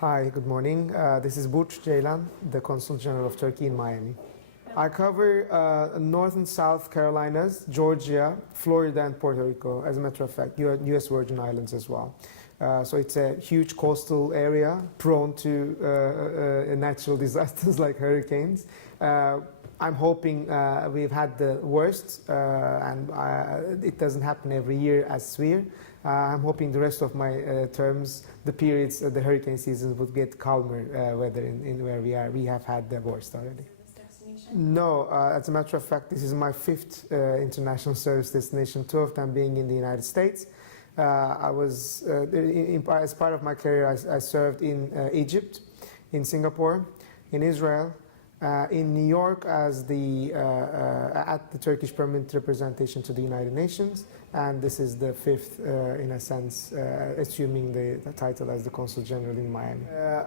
Hi, good morning. This is Burç Ceylan, the Consul General of Turkey in Miami. I cover North and South Carolinas, Georgia, Florida, and Puerto Rico. As a matter of fact, U.S. Virgin Islands as well. So it's a huge coastal area prone to natural disasters like hurricanes. I'm hoping we've had the worst, and it doesn't happen every year as severe. I'm hoping the rest of my terms, the periods, the hurricane seasons would get calmer weather in where we are. We have had the worst already. No, as a matter of fact, this is my fifth international service destination, two of them being in the United States. I was, as part of my career, I served in Egypt, in Singapore, in Israel, in New York as at the Turkish permanent representation to the United Nations, and this is the fifth, in a sense, assuming the title as the Consul General in Miami.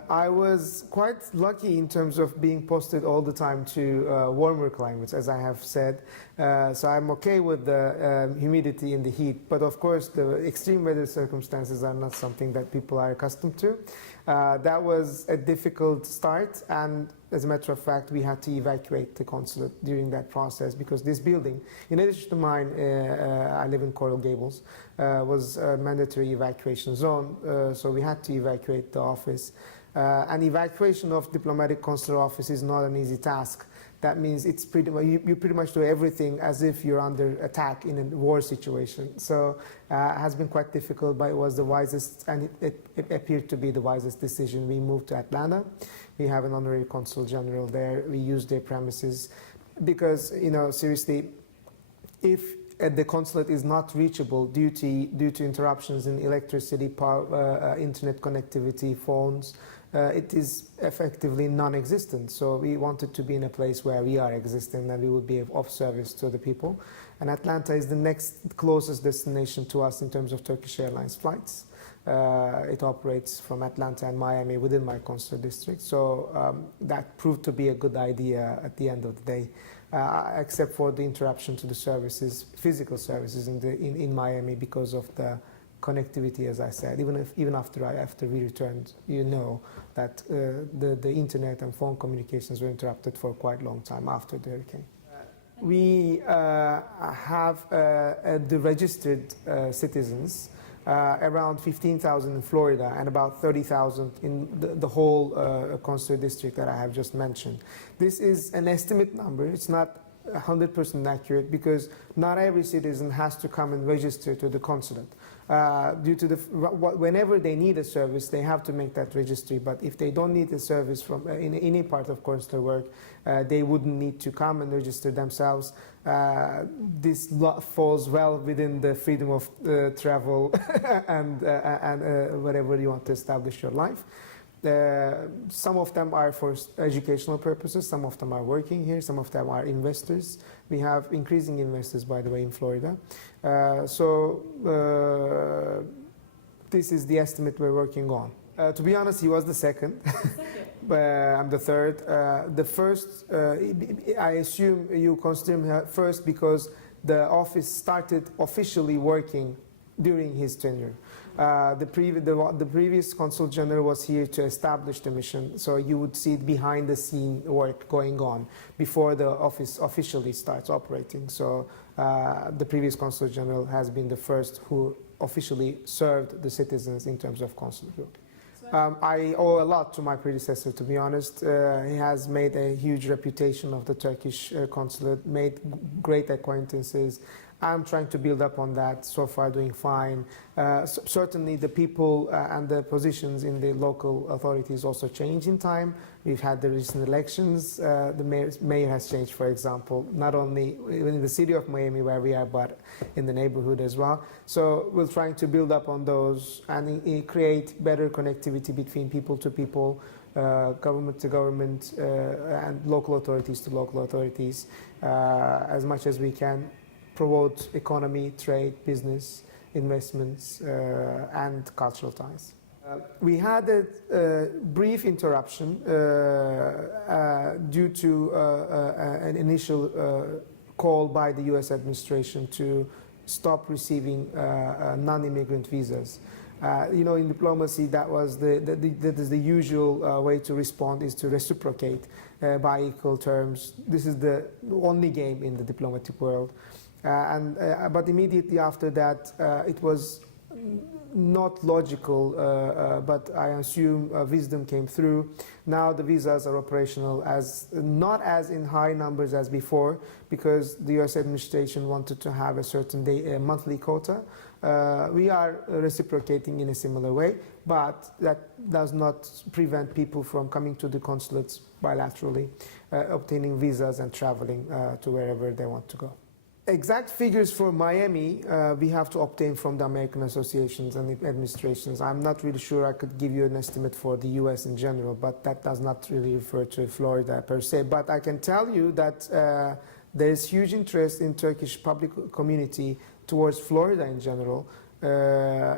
I was quite lucky in terms of being posted all the time to warmer climates, as I have said. So I'm okay with the humidity and the heat, but of course the extreme weather circumstances are not something that people are accustomed to. That was a difficult start, and as a matter of fact, we had to evacuate the consulate during that process because this building, in addition to mine, I live in Coral Gables, was a mandatory evacuation zone, so we had to evacuate the office. And evacuation of diplomatic consular office is not an easy task. That means it's you pretty much do everything as if you're under attack in a war situation. So it has been quite difficult, but it was the wisest, and it appeared to be the wisest decision. We moved to Atlanta. We have an honorary consul general there. We use their premises because, you know, seriously, if the consulate is not reachable due to interruptions in electricity, power, internet connectivity, phones, it is effectively non-existent. So we wanted to be in a place where we are existing and we would be of service to the people. And Atlanta is the next closest destination to us in terms of Turkish Airlines flights. It operates from Atlanta and Miami within my consular district. So that proved to be a good idea at the end of the day. Except for the interruption to the services, physical services in Miami because of the connectivity, as I said. Even after we returned, you know that the internet and phone communications were interrupted for quite a long time after the hurricane. We have the registered citizens. Around 15,000 in Florida and about 30,000 in the whole consular district that I have just mentioned. This is an estimate number. It's not 100% accurate because not every citizen has to come and register to the consulate. Due to whenever they need a service, they have to make that registry. But if they don't need a service from in any part of consular work, they wouldn't need to come and register themselves. This falls well within the freedom of travel and whatever you want to establish your life. Some of them are for educational purposes, some of them are working here, some of them are investors. We have increasing investors, by the way, in Florida. This is the estimate we're working on. To be honest, he was the second. I'm the third. The first, I assume you consider him first because the office started officially working during his tenure. The previous consul general was here to establish the mission, so you would see behind the scene work going on before the office officially starts operating. So the previous consul general has been the first who officially served the citizens in terms of consular work. I owe a lot to my predecessor, to be honest. He has made a huge reputation of the Turkish consulate, made great acquaintances. I'm trying to build up on that, so far doing fine. Certainly the people and the positions in the local authorities also change in time. We've had the recent elections. The mayor has changed, for example, not only in the city of Miami where we are, but in the neighborhood as well. So we're trying to build up on those and create better connectivity between people to people, government to government, and local authorities to local authorities, as much as we can. Promote economy, trade, business, investments, and cultural ties. We had a brief interruption due to an initial call by the U.S. administration to stop receiving non-immigrant visas. In diplomacy, that is the usual way to respond, is to reciprocate by equal terms. This is the only game in the diplomatic world. But immediately after that, it was not logical, but I assume wisdom came through. Now the visas are operational, not as in high numbers as before, because the US administration wanted to have a certain monthly quota. We are reciprocating in a similar way, but that does not prevent people from coming to the consulates bilaterally, obtaining visas and traveling to wherever they want to go. Exact figures for Miami, we have to obtain from the American associations and administrations. I'm not really sure I could give you an estimate for the US in general, but that does not really refer to Florida per se. But I can tell you that there is huge interest in Turkish public community towards Florida in general,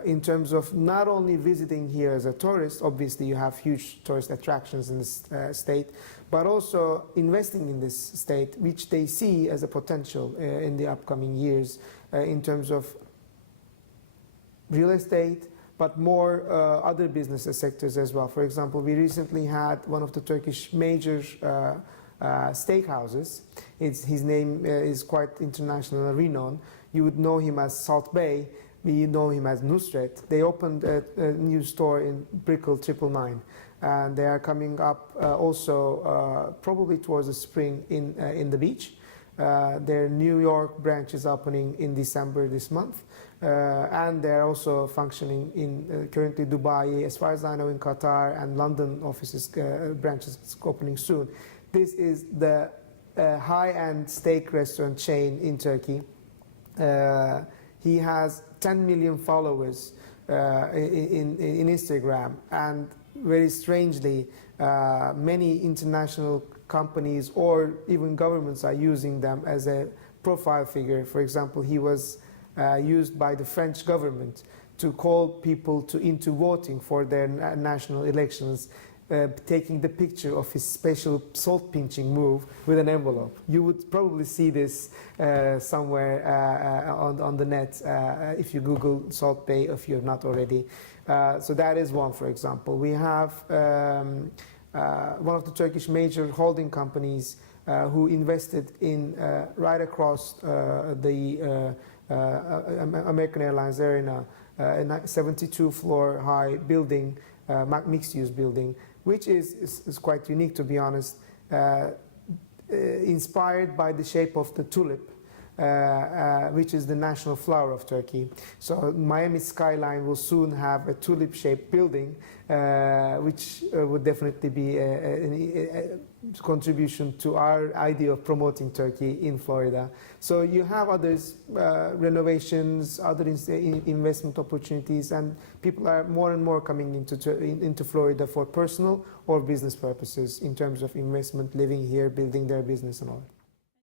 in terms of not only visiting here as a tourist. Obviously you have huge tourist attractions in this state, but also investing in this state, which they see as a potential in the upcoming years in terms of real estate, but more other business sectors as well. For example, we recently had one of the Turkish major steakhouses. His name is quite international and renowned. You would know him as Salt Bay. We know him as Nusret. They opened a new store in Brickell 999, and they are coming up also probably towards the spring in the beach. Their New York branch is opening in December this month, and they're also functioning in currently Dubai, as far as I know, in Qatar, and London offices branches opening soon. This is the high-end steak restaurant chain in Turkey. He has 10 million followers in Instagram, and very strangely, many international companies or even governments are using them as a profile figure. For example, he was used by the French government to call people into voting for their national elections, taking the picture of his special salt pinching move with an envelope. You would probably see this somewhere on the net if you Google Salt Bay, if you're not already. So that is one, for example. We have one of the Turkish major holding companies who invested in right across the American Airlines arena, a 72-floor high building, mixed-use building, which is quite unique, to be honest, inspired by the shape of the tulip, which is the national flower of Turkey. So Miami skyline will soon have a tulip-shaped building, which would definitely be a contribution to our idea of promoting Turkey in Florida. So you have others, renovations, other investment opportunities, and people are more and more coming into Florida for personal or business purposes in terms of investment, living here, building their business and all that.